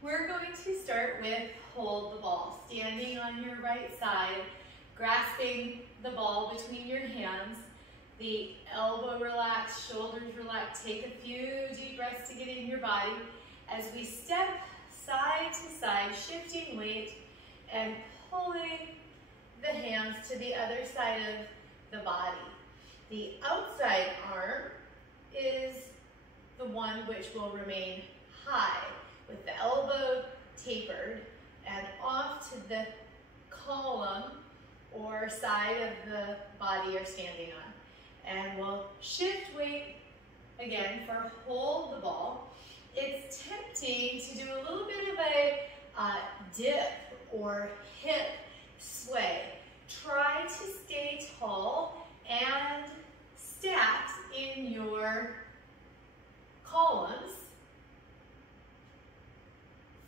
We're going to start with hold the ball. Standing on your right side, grasping the ball between your hands, the elbow relaxed, shoulders relaxed. Take a few deep breaths to get in your body as we step side to side, shifting weight and pulling the hands to the other side of the body. The outside arm is the one which will remain high with the elbow tapered and off to the column or side of the body you're standing on. And we'll shift weight again for hold the ball. It's tempting to do a little bit of a dip or hip sway. Try to stay tall and stacked in your columns,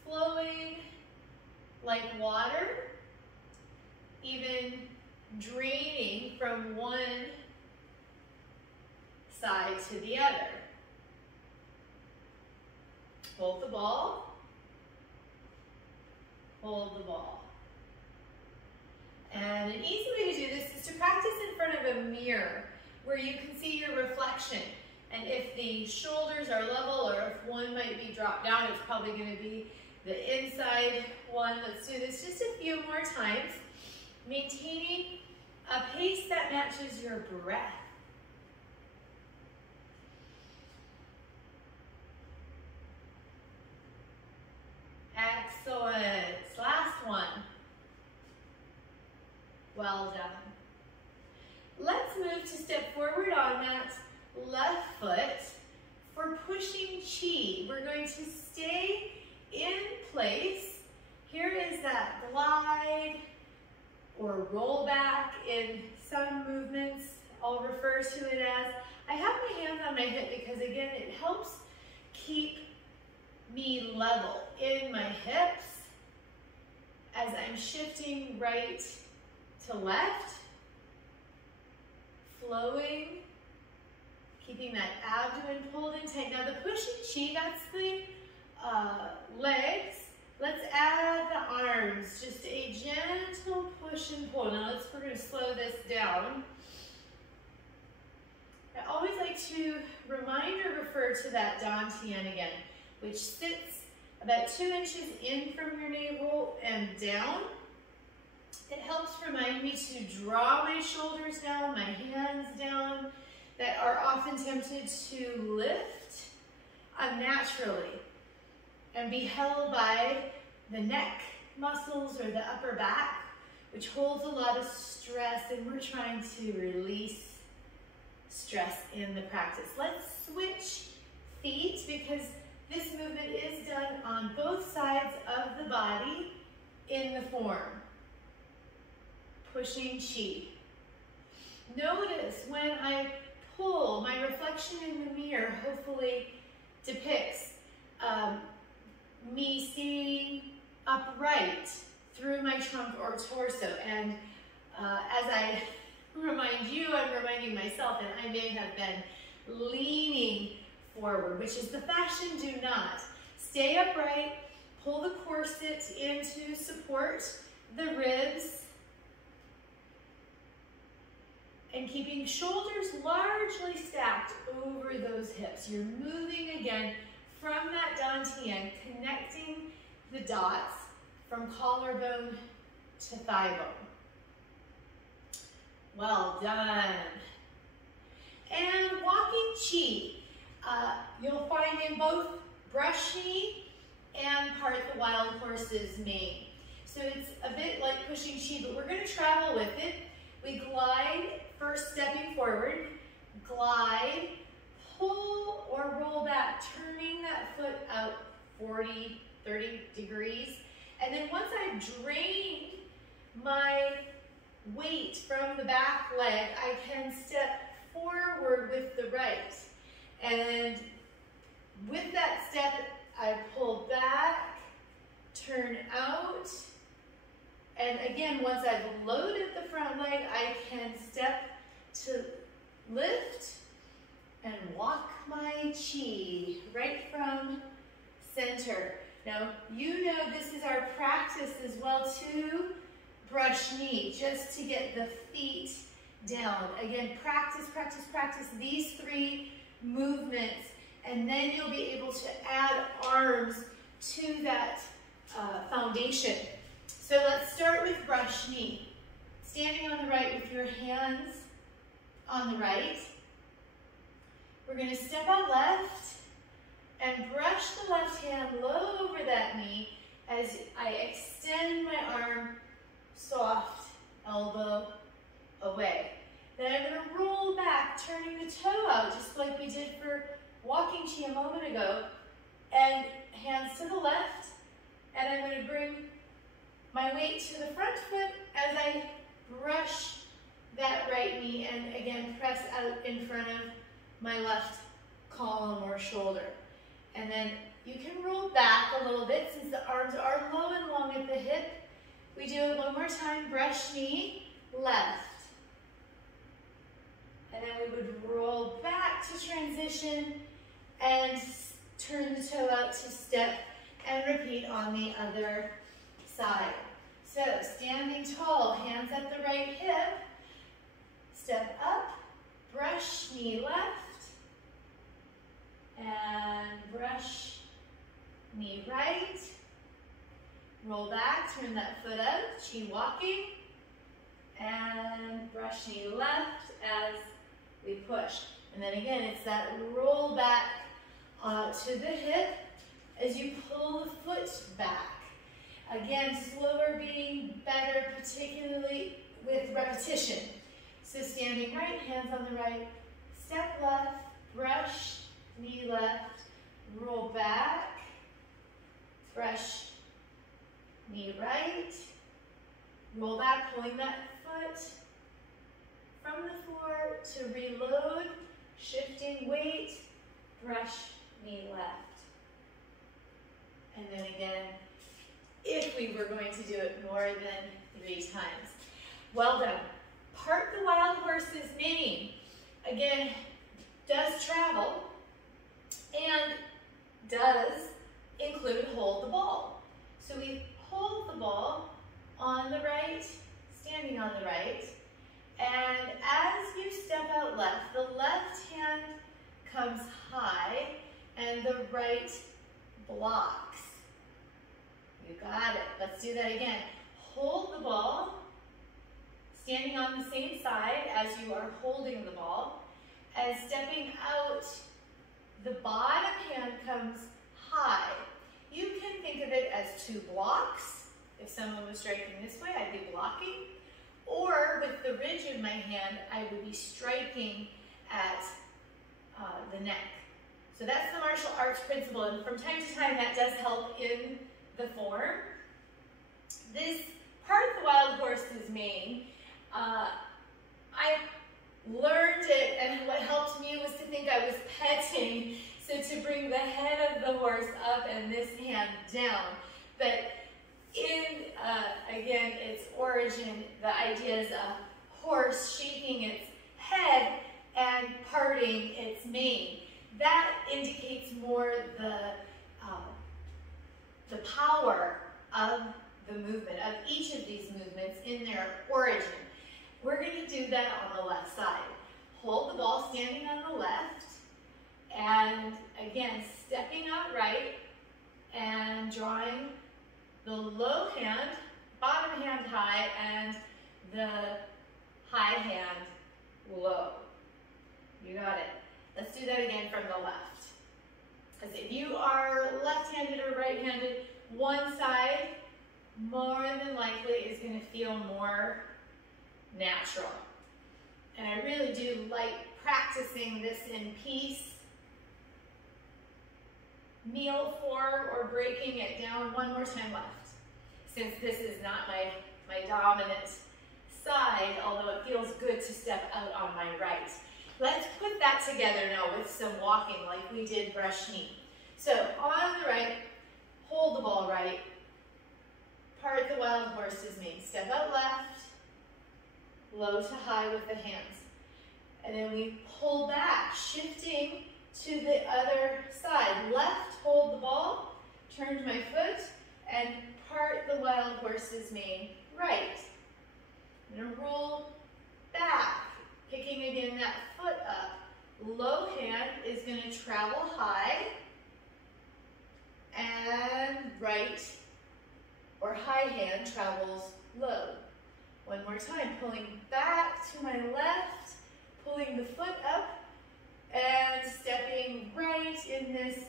flowing like water, even draining from one side to the other. Hold the ball, hold the ball. And an easy way to do this is to practice in front of a mirror where you can see your reflection. And if the shoulders are level or if one might be dropped down, it's probably going to be the inside one. Let's do this just a few more times, maintaining a pace that matches your breath. Excellent. Last one. Well done. Let's move to step forward on that left foot for pushing chi. We're going to stay in place. Here is that glide or roll back in some movements. I'll refer to it as, I have my hands on my hip because again, it helps keep me level in my hips as I'm shifting right to left, flowing, keeping that abdomen pulled in tight. Now the pushing chi, that's the legs. Let's add the arms, just a gentle push and pull. Now we're going to slow this down. I always like to remind or refer to that dantian again, which sits about 2 inches in from your navel and down. It helps remind me to draw my shoulders down, my hands down, that are often tempted to lift unnaturally and be held by the neck muscles or the upper back, which holds a lot of stress, and we're trying to release stress in the practice. Let's switch feet because this movement is done on both sides of the body in the form. Pushing chi. Notice when I pull, my reflection in the mirror hopefully depicts me staying upright through my trunk or torso. And as I remind you, I'm reminding myself that I may have been leaning forward, which is the fashion. Do not. Stay upright, pull the corset in to support the ribs, and keeping shoulders largely stacked over those hips. You're moving again from that dantian, connecting the dots from collarbone to thigh bone. Well done. And walking chi. You'll find in both brush knee and part the wild horse's mane. So it's a bit like pushing chi, but we're going to travel with it. We glide, first stepping forward, glide, pull or roll back, turning that foot out 40, 30 degrees. And then once I've drained my weight from the back leg, I can step forward with the right. And with that step, I pull back, turn out, and again, once I've loaded the front leg, I can step to lift and walk my chi right from center. Now, you know this is our practice as well to brush knee, just to get the feet down. Again, practice, practice, practice these 3 movements, and then you'll be able to add arms to that foundation. So let's start with brush knee. Standing on the right with your hands on the right. We're going to step out left and brush the left hand low over that knee as I extend my arm, soft elbow away. Then I'm going to roll back, turning the toe out, just like we did for walking chi a moment ago. And hands to the left, and I'm going to bring my weight to the front foot as I brush that right knee and again press out in front of my left column or shoulder. And then you can roll back a little bit since the arms are low and long at the hip. We do it one more time. Brush knee, left. And then we would roll back to transition and turn the toe out to step and repeat on the other side. So standing tall, hands at the right hip, step up, brush knee left, and brush knee right. Roll back, turn that foot out, chi walking, and brush knee left as we push. And then again, it's that roll back to the hip as you pull the foot back. Again, slower being better, particularly with repetition. So standing right, hands on the right, step left, brush, knee left, roll back, brush, knee right, roll back, pulling that foot from the floor to reload, shifting weight, brush, knee left. And then again, if we were going to do it more than 3 times. Well done. Part the wild horse's mane, again, does travel and does include hold the ball. So we hold the ball on the right, standing on the right, and as you step out left, the left hand comes high and the right blocks. You got it. Let's do that again. Hold the ball, standing on the same side as you are holding the ball, and stepping out, the bottom hand comes high. You can think of it as 2 blocks. If someone was striking this way, I'd be blocking. Or with the ridge in my hand, I would be striking at the neck. So that's the martial arts principle, and from time to time that does help in the form. This part of the wild horse's mane, I learned it, and what helped me was to think I was petting, so to bring the head of the horse up and this hand down. But in, again, its origin, the idea is a horse shaking its head and parting its mane. That indicates more the power of the movement, of each of these movements in their origin. We're going to do that on the left side. Hold the ball standing on the left, and again, stepping out right and drawing the low hand, bottom hand high, and the high hand low. You got it. Let's do that again from the left. Because if you are left-handed or right-handed, one side more than likely is going to feel more natural. And I really do like practicing this in peace. Kneel for or breaking it down one more time left. Since this is not my dominant side, although it feels good to step out on my right. Let's put that together now with some walking like we did brush knee. So on the right, hold the ball right, part the wild horse's mane. Step out left, low to high with the hands. And then we pull back, shifting to the other side. Left, hold the ball, turned my foot, and part the wild horse's mane right. I'm gonna roll back, picking again that foot up. Low hand is gonna travel high, and right or high hand travels low. One more time, pulling back to my left, pulling the foot up, and stepping right in this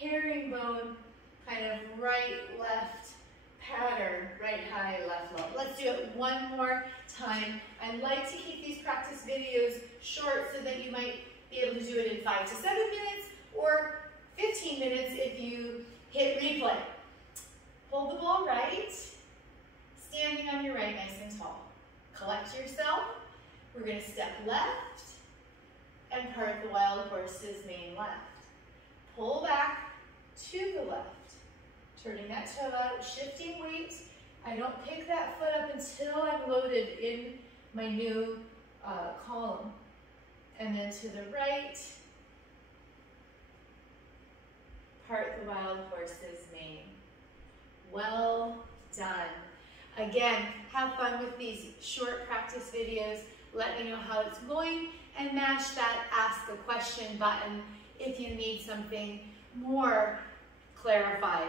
herringbone kind of right-left pattern, right high, left low. Let's do it one more time. I like to keep these practice videos short so that you might be able to do it in 5 to 7 minutes or 15 minutes if you hit replay. Hold the ball right, standing on your right nice and tall. Collect yourself. We're going to step left and part the wild horse's mane left. Pull back to the left. Turning that toe out, shifting weight. I don't pick that foot up until I'm loaded in my new column. And then to the right, part the wild horse's mane. Well done. Again, have fun with these short practice videos. Let me know how it's going and mash that ask a question button if you need something more clarified.